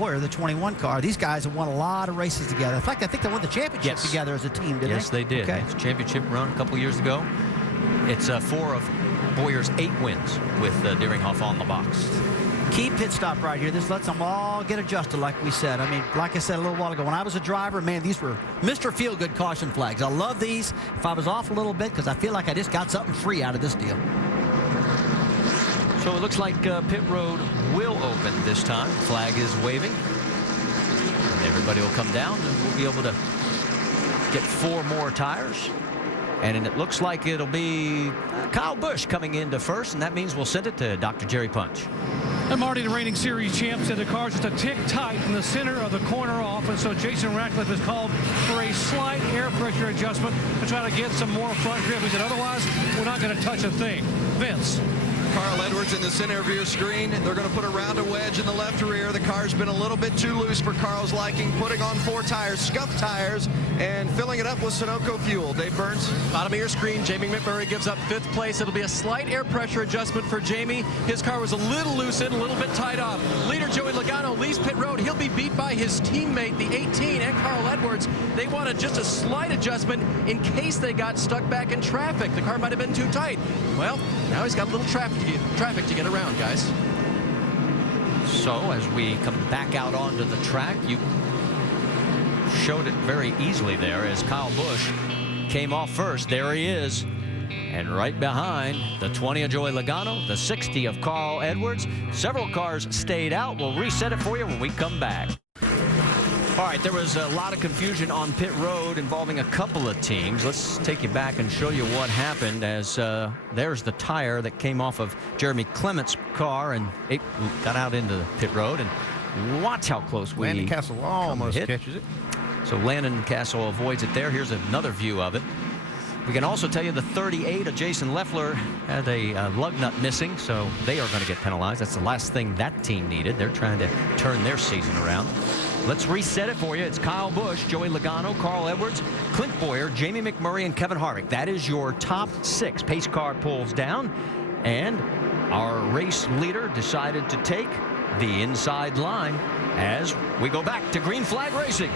Boyer, the 21 car. These guys have won a lot of races together. In fact, I think they won the championship together as a team, didn't they? Yes, they did. Okay. It's a championship run a couple years ago. It's 4 of Boyer's 8 wins with Deeringhoff on the box. Key pit stop right here. This lets them all get adjusted, like we said. I mean, like I said a little while ago, when I was a driver, man, these were Mr. Feel-Good caution flags. I love these if I was off a little bit, because I feel like I just got something free out of this deal. So it looks like pit road will open this time. Flag is waving. And everybody will come down, and we'll be able to get 4 more tires. And it looks like it'll be Kyle Busch coming into first, and that means we'll send it to Dr. Jerry Punch. And Marty, the reigning series champ, said the car's just a tick tight in the center of the corner off, and so Jason Ratcliffe has called for a slight air pressure adjustment to try to get some more front grip. He said, otherwise, we're not going to touch a thing. Vince. Carl Edwards in the center of your screen. They're going to put a rounded wedge in the left rear. The car's been a little bit too loose for Carl's liking, putting on 4 tires, scuffed tires, and filling it up with Sunoco fuel. Dave Burns. Bottom of your screen, Jamie McMurray gives up 5th place. It'll be a slight air pressure adjustment for Jamie. His car was a little loose in, a little bit tied up. Leader Joey Logano leaves pit road. He'll be beat by his teammate, the 18, and Carl Edwards. They wanted just a slight adjustment in case they got stuck back in traffic. The car might have been too tight. Well, now he's got a little traffic to get around, guys. So as we come back out onto the track, you showed it very easily there as Kyle Busch came off first. There he is. And right behind, the 20 of Joey Logano, the 60 of Carl Edwards. Several cars stayed out. We'll reset it for you when we come back. All right, there was a lot of confusion on pit road involving a couple of teams. Let's take you back and show you what happened as there's the tire that came off of Jeremy Clement's car, and it got out into the pit road. And watch how close we Landon Castle almost catches it. So Landon Castle avoids it there. Here's another view of it. We can also tell you the 38 of Jason Leffler had a lug nut missing, so they are going to get penalized. That's the last thing that team needed. They're trying to turn their season around. Let's reset it for you. It's Kyle Busch, Joey Logano, Carl Edwards, Clint Boyer, Jamie McMurray, and Kevin Harvick. That is your top 6. Pace car pulls down, and our race leader decided to take the inside line as we go back to green flag racing.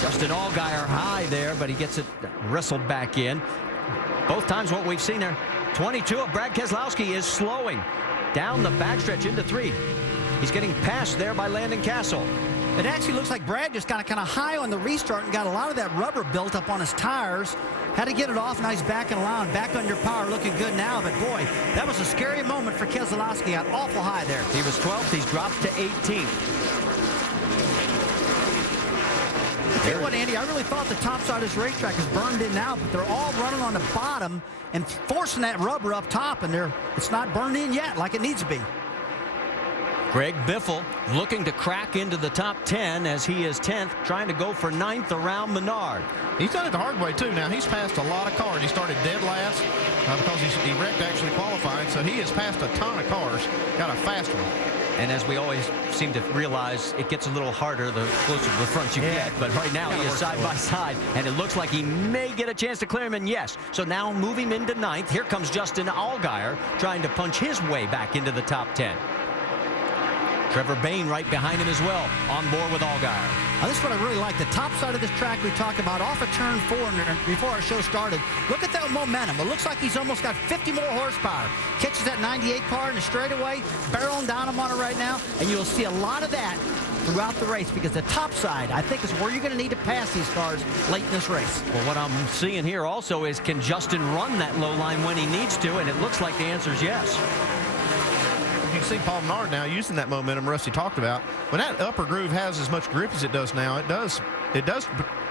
Justin Allgaier high there, but he gets it wrestled back in. Both times what we've seen there. 22 of Brad Keselowski is slowing down the backstretch into 3. He's getting passed there by Landon Castle. It actually looks like Brad just got kind of high on the restart and got a lot of that rubber built up on his tires. Had to get it off. Now he's back in line, back under power, looking good now. But boy, that was a scary moment for Keselowski. Got awful high there. He was 12th. He's dropped to 18th. Tell you what, Andy, I really thought the top side of this racetrack is burned in now, but they're all running on the bottom and forcing that rubber up top, and it's not burned in yet like it needs to be. Greg Biffle looking to crack into the top 10 as he is 10th, trying to go for 9th around Menard. He's done it the hard way, too. Now, he's passed a lot of cars. He started dead last because he wrecked actually qualifying, so he has passed a ton of cars, got a fast one. And as we always seem to realize, it gets a little harder the closer to the front you get. But right now, he is side by side, and it looks like he may get a chance to clear him, and yes. So now move him into 9th. Here comes Justin Allgaier trying to punch his way back into the top 10. Trevor Bayne right behind him as well, on board with Allgaier. Now, this is what I really like. The top side of this track we talked about off of turn 4 before our show started. Look at that momentum. It looks like he's almost got 50 more horsepower. Catches that 98 car in the straightaway, barreling down him on it right now, and you'll see a lot of that throughout the race because the top side, I think, is where you're going to need to pass these cars late in this race. Well, what I'm seeing here also is, can Justin run that low line when he needs to? And it looks like the answer is yes. You can see Paul Menard now using that momentum Rusty talked about. When that upper groove has as much grip as it does now, it does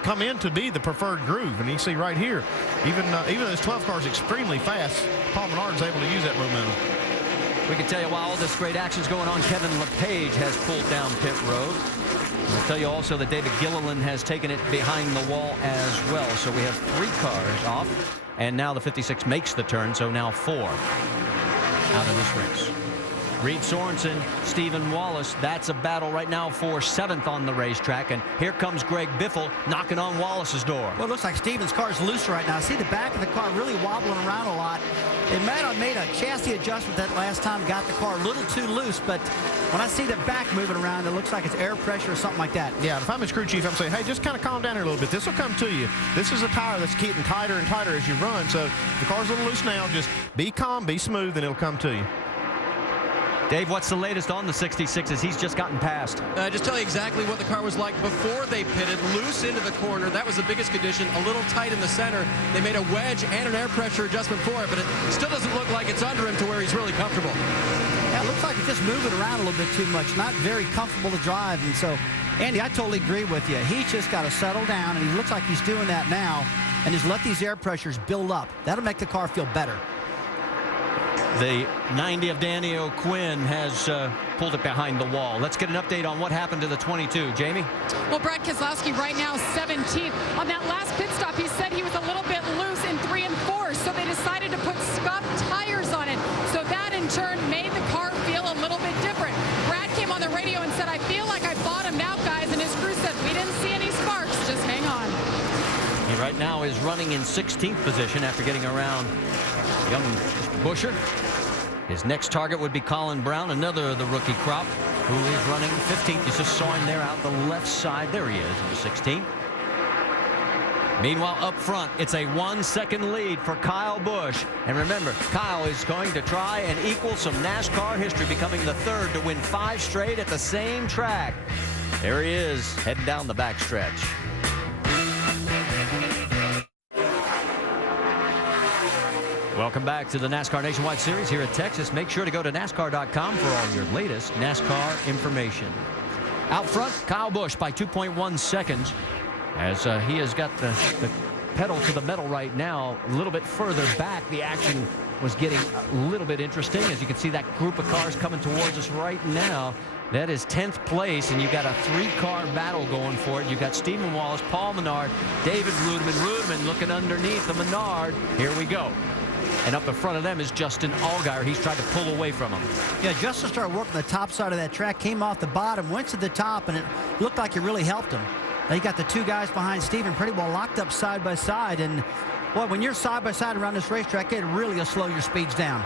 come in to be the preferred groove. And you see right here, even though this 12 car is extremely fast, Paul Menard's able to use that momentum. We can tell you while all this great action's going on, Kevin LePage has pulled down pit road. I'll tell you also that David Gilliland has taken it behind the wall as well. So we have 3 cars off, and now the 56 makes the turn, so now 4 out of this race. Reed Sorensen, Stephen Wallace. That's a battle right now for 7th on the racetrack. And here comes Greg Biffle knocking on Wallace's door. Well, it looks like Stephen's car's loose right now. See the back of the car really wobbling around a lot. They might have made a chassis adjustment that last time, got the car a little too loose, but when I see the back moving around, it looks like it's air pressure or something like that. Yeah, if I'm his crew chief, I'm saying, hey, just kind of calm down here a little bit. This will come to you. This is a tire that's getting tighter and tighter as you run, so if the car's a little loose now, just be calm, be smooth, and it'll come to you. Dave, what's the latest on the 66s? He's just gotten past. Just tell you exactly what the car was like before they pitted. Loose into the corner. That was the biggest condition. A little tight in the center. They made a wedge and an air pressure adjustment for it, but it still doesn't look like it's under him to where he's really comfortable. Yeah, it looks like it's just moving around a little bit too much. Not very comfortable to drive. And so, Andy, I totally agree with you. He's just got to settle down, and he looks like he's doing that now, and just let these air pressures build up. That'll make the car feel better. The 90 of Danny O'Quinn has pulled it behind the wall. Let's get an update on what happened to the 22. Jamie? Well, Brad Keselowski right now 17th. On that last pit stop, he said he was a little bit loose in 3 and 4, so they decided to put scuffed tires on it. So that, in turn, made the car feel a little bit different. Brad came on the radio and said, I feel like I bottomed out, guys, and his crew said, we didn't see any sparks. Just hang on. He right now is running in 16th position after getting around young Buscher. His next target would be Colin Brown, another of the rookie crop, who is running 15th. You just saw him there out the left side. There he is in the 16th. Meanwhile, up front, it's a 1-second lead for Kyle Busch. And remember, Kyle is going to try and equal some NASCAR history, becoming the 3rd to win 5 straight at the same track. There he is, heading down the backstretch. Welcome back to the NASCAR Nationwide Series here at Texas. Make sure to go to NASCAR.com for all your latest NASCAR information. Out front, Kyle Busch by 2.1 seconds as he has got the pedal to the metal right now. A little bit further back, the action was getting a little bit interesting. As you can see, that group of cars coming towards us right now. That is 10th place, and you've got a 3-car battle going for it. You've got Stephen Wallace, Paul Menard, David Rudeman. Rudeman looking underneath the Menard. Here we go. And up in front of them is Justin Allgaier. He's tried to pull away from him. Yeah, Justin started working the top side of that track, came off the bottom, went to the top, and it looked like it really helped him. Now you got the 2 guys behind Stephen pretty well locked up side by side. And, boy, when you're side by side around this racetrack, it really will slow your speeds down.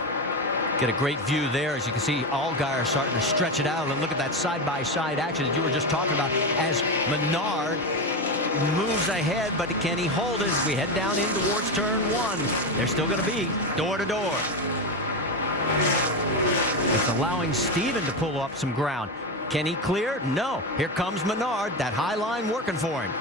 Get a great view there. As you can see, Allgaier starting to stretch it out. And look at that side-by-side action that you were just talking about as Menard moves ahead, but can he hold it as we head down in towards turn 1? They're still going to be door-to-door. It's allowing Stephen to pull up some ground. Can he clear? No. Here comes Menard. That high line working for him.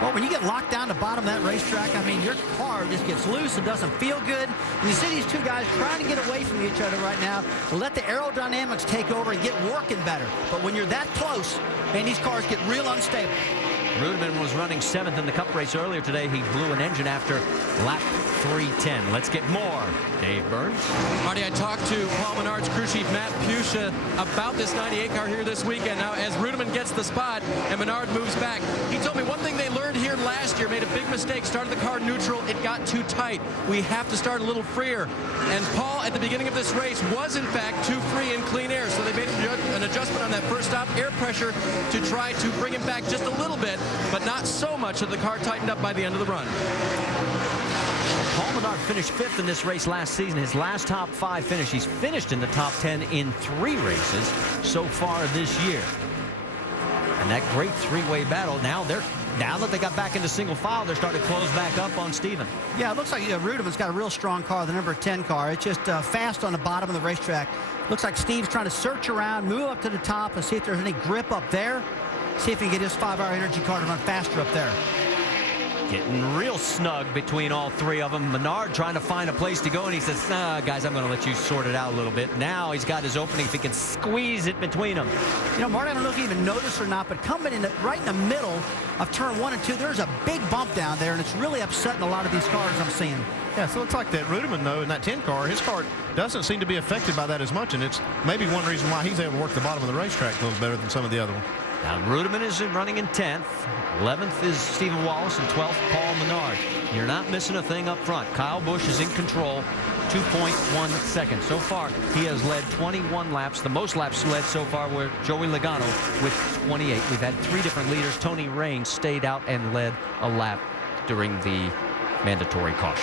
Well, when you get locked down the bottom of that racetrack, I mean, your car just gets loose. It doesn't feel good. And you see these 2 guys trying to get away from each other right now to let the aerodynamics take over and get working better. But when you're that close, man, these cars get real unstable. Rudeman was running 7th in the Cup race earlier today. He blew an engine after lap 310. Let's get more. Dave Burns. Marty, I talked to Paul Menard's crew chief, Matt Pusha, about this 98 car here this weekend. Now, as Rudeman gets the spot and Menard moves back, he told me one thing they learned here last year, made a big mistake, started the car neutral. It got too tight. We have to start a little freer. And Paul, at the beginning of this race, was in fact too free in clean air. So they made an adjustment on that first stop, air pressure, to try to bring him back just a little bit, but not so much that the car tightened up by the end of the run. Paul Menard finished 5th in this race last season. His last top 5 finish. He's finished in the top 10 in 3 races so far this year. And that great 3-way battle, now that they got back into single file, they're starting to close back up on Stephen. Yeah, it looks like Rudeman's got a real strong car, the number 10 car. It's just fast on the bottom of the racetrack. Looks like Steve's trying to search around, move up to the top, and see if there's any grip up there. See if he can get his 5-hour energy car to run faster up there. Getting real snug between all 3 of them. Menard trying to find a place to go, and he says, nah, guys, I'm going to let you sort it out a little bit. Now he's got his opening if he can squeeze it between them. You know, Marty, I don't know if you even noticed or not, but coming in right in the middle of turn 1 and 2, there's a big bump down there, and it's really upsetting a lot of these cars I'm seeing. Yeah, so it's like that Rudeman, though, in that 10 car, his car doesn't seem to be affected by that as much, and it's maybe one reason why he's able to work the bottom of the racetrack a little better than some of the other ones. Now, Rudeman is running in 10th. 11th is Stephen Wallace, and 12th, Paul Menard. You're not missing a thing up front. Kyle Busch is in control. 2.1 seconds. So far, he has led 21 laps. The most laps led so far were Joey Logano with 28. We've had 3 different leaders. Tony Raines stayed out and led a lap during the mandatory caution.